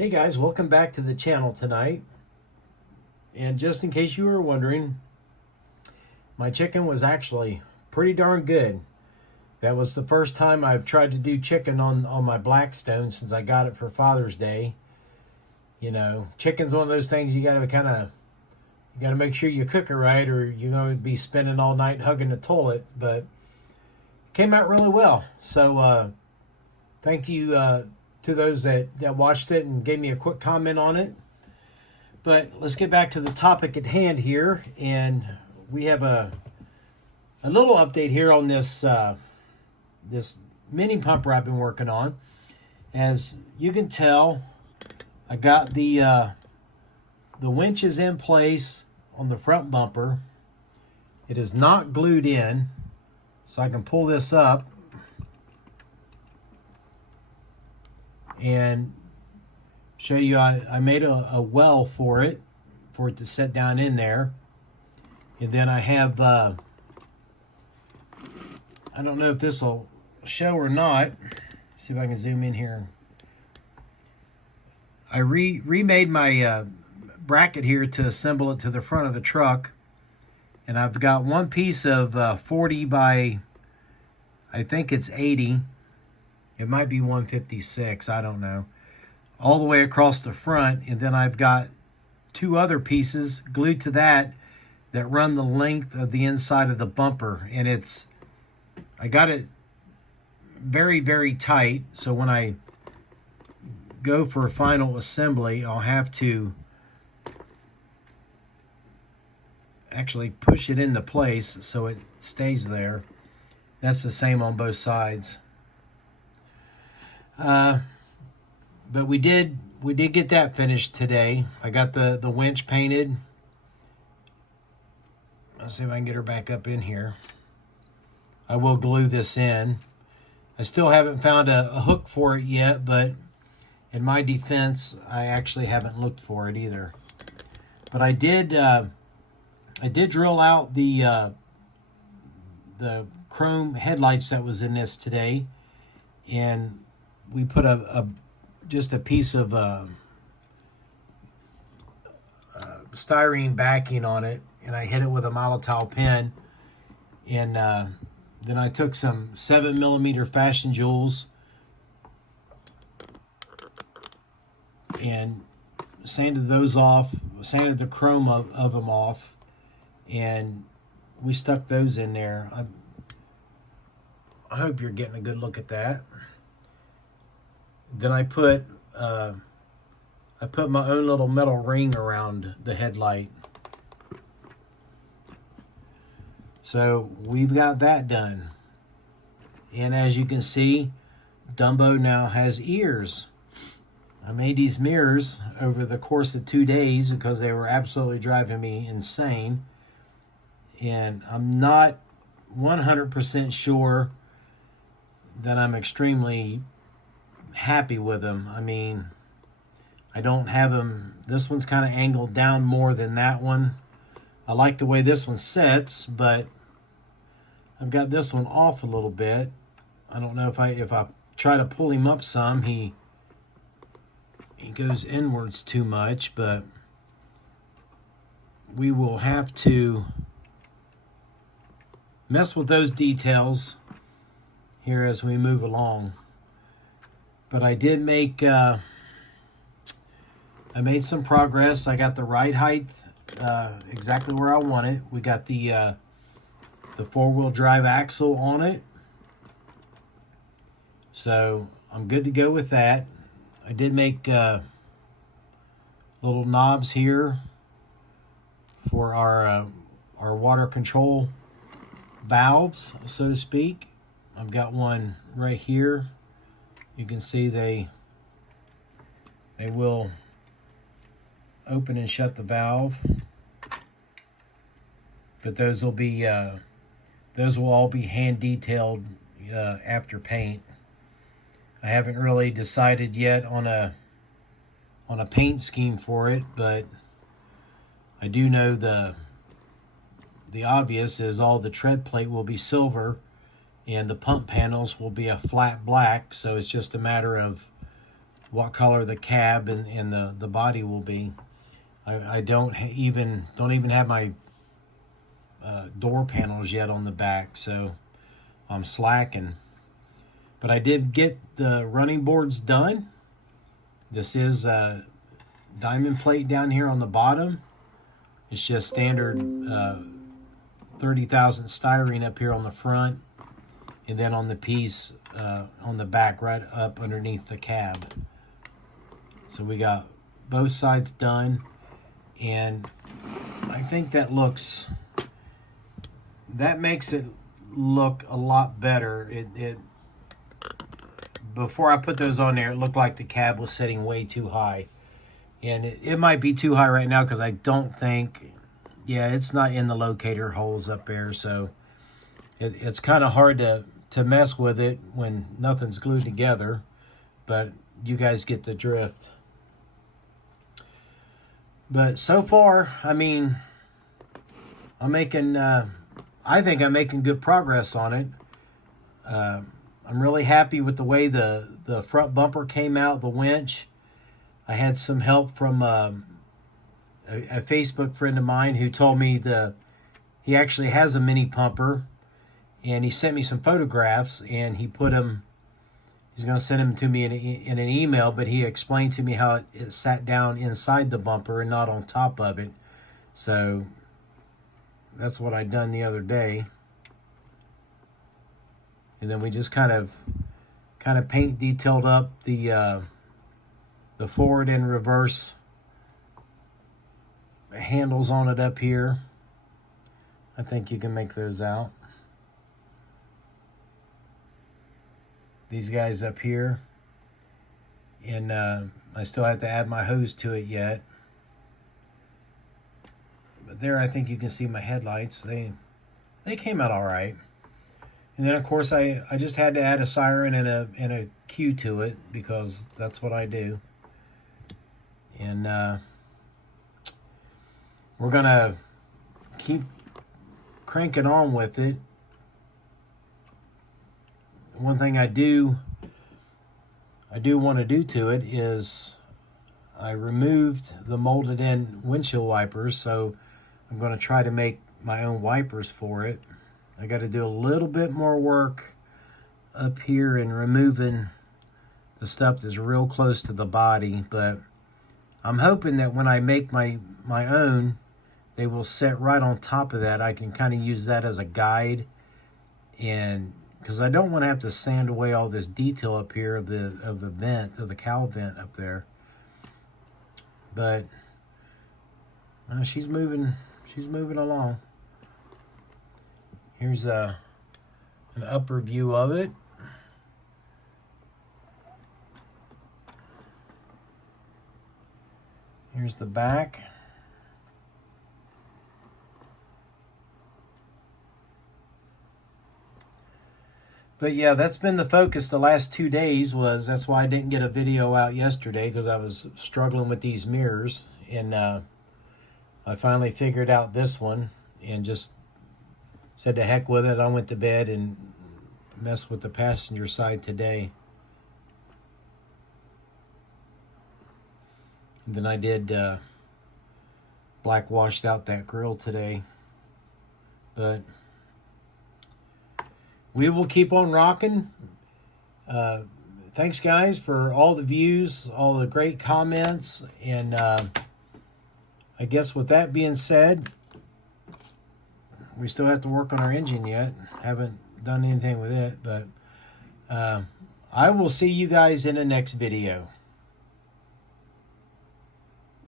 Hey guys, welcome back to the channel tonight. And just in case you were wondering, my chicken was actually pretty darn good. That was the first time I've tried to do chicken on my Blackstone since I got it for Father's Day. You know, chicken's one of those things you gotta make sure you cook it right, or you're gonna be spending all night hugging the toilet. But it came out really well. So thank you to those that watched it and gave me a quick comment on it. But let's get back to the topic at hand here, and we have a little update here on this this mini pumper I've been working on. As you can tell, I got the winches in place on the front bumper. It is not glued in, so I can pull this up and show you I made a well for it to set down in there. And then I have I don't know if this will show or not. See if I can zoom in here. I remade my bracket here to assemble it to the front of the truck, and I've got one piece of 40 by, I think it's 80. It might be 156, I don't know, all the way across the front. And then I've got two other pieces glued to that run the length of the inside of the bumper. And I got it very, very tight. So when I go for a final assembly, I'll have to actually push it into place so it stays there. That's the same on both sides. But we did get that finished today. I got the winch painted. Let's see if I can get her back up in here. I will glue this in. I still haven't found a hook for it yet, but in my defense, I actually haven't looked for it either. But I did drill out the chrome headlights that was in this today, and we put just a piece of styrene backing on it, and I hit it with a Molotow pen. And then I took some 7mm fashion jewels and sanded those off, sanded the chrome of them off, and we stuck those in there. I hope you're getting a good look at that. Then I put my own little metal ring around the headlight. So we've got that done. And as you can see, Dumbo now has ears. I made these mirrors over the course of 2 days because they were absolutely driving me insane. And I'm not 100% sure that I'm extremely happy with them. I mean, I don't have them. This one's kind of angled down more than that one. I like the way this one sits, but I've got this one off a little bit. I don't know if I try to pull him up some, he goes inwards too much, but we will have to mess with those details here as we move along. But I did make, I made some progress. I got the ride height exactly where I want it. We got the four-wheel drive axle on it. So I'm good to go with that. I did make little knobs here for our water control valves, so to speak. I've got one right here. You can see they will open and shut the valve, but those will all be hand detailed after paint. I haven't really decided yet on a paint scheme for it, but I do know the obvious is all the tread plate will be silver and the pump panels will be a flat black, so it's just a matter of what color the cab and the body will be. I don't even have my door panels yet on the back, so I'm slacking. But I did get the running boards done. This is a diamond plate down here on the bottom. It's just standard 30,000 styrene up here on the front, and then on the piece on the back right up underneath the cab. So we got both sides done, and I think that makes it look a lot better. Before I put those on there, it looked like the cab was sitting way too high. And it might be too high right now because I don't think, yeah, it's not in the locator holes up there. So it's kind of hard to mess with it when nothing's glued together. But you guys get the drift. But so far, I mean, I'm making, I think I'm making good progress on it. I'm really happy with the way the front bumper came out, the winch. I had some help from a Facebook friend of mine who told me he actually has a mini pumper, and he sent me some photographs, and he's going to send them to me in an email, but he explained to me how it sat down inside the bumper and not on top of it. So that's what I done the other day. And then we just kind of paint detailed up the forward and reverse handles on it up here. I think you can make those out. These guys up here. And I still have to add my hose to it yet. But there I think you can see my headlights. They came out all right. And then, of course, I just had to add a siren and a cue to it because that's what I do. And we're going to keep cranking on with it. One thing I do want to do to it is I removed the molded in windshield wipers, so I'm going to try to make my own wipers for it. I got to do a little bit more work up here in removing the stuff that's real close to the body, but I'm hoping that when I make my own, they will sit right on top of that. I can kind of use that as a guide, and because I don't want to have to sand away all this detail up here of the vent, of the cowl vent up there. But she's moving along. Here's an upper view of it. Here's the back. But yeah, that's been the focus the last 2 days. That's why I didn't get a video out yesterday, because I was struggling with these mirrors. And I finally figured out this one and just said to heck with it. I went to bed and messed with the passenger side today. And then I did black washed out that grill today. But we will keep on rocking. Thanks, guys, for all the views, all the great comments. And I guess with that being said, we still have to work on our engine yet. Haven't done anything with it, but I will see you guys in the next video.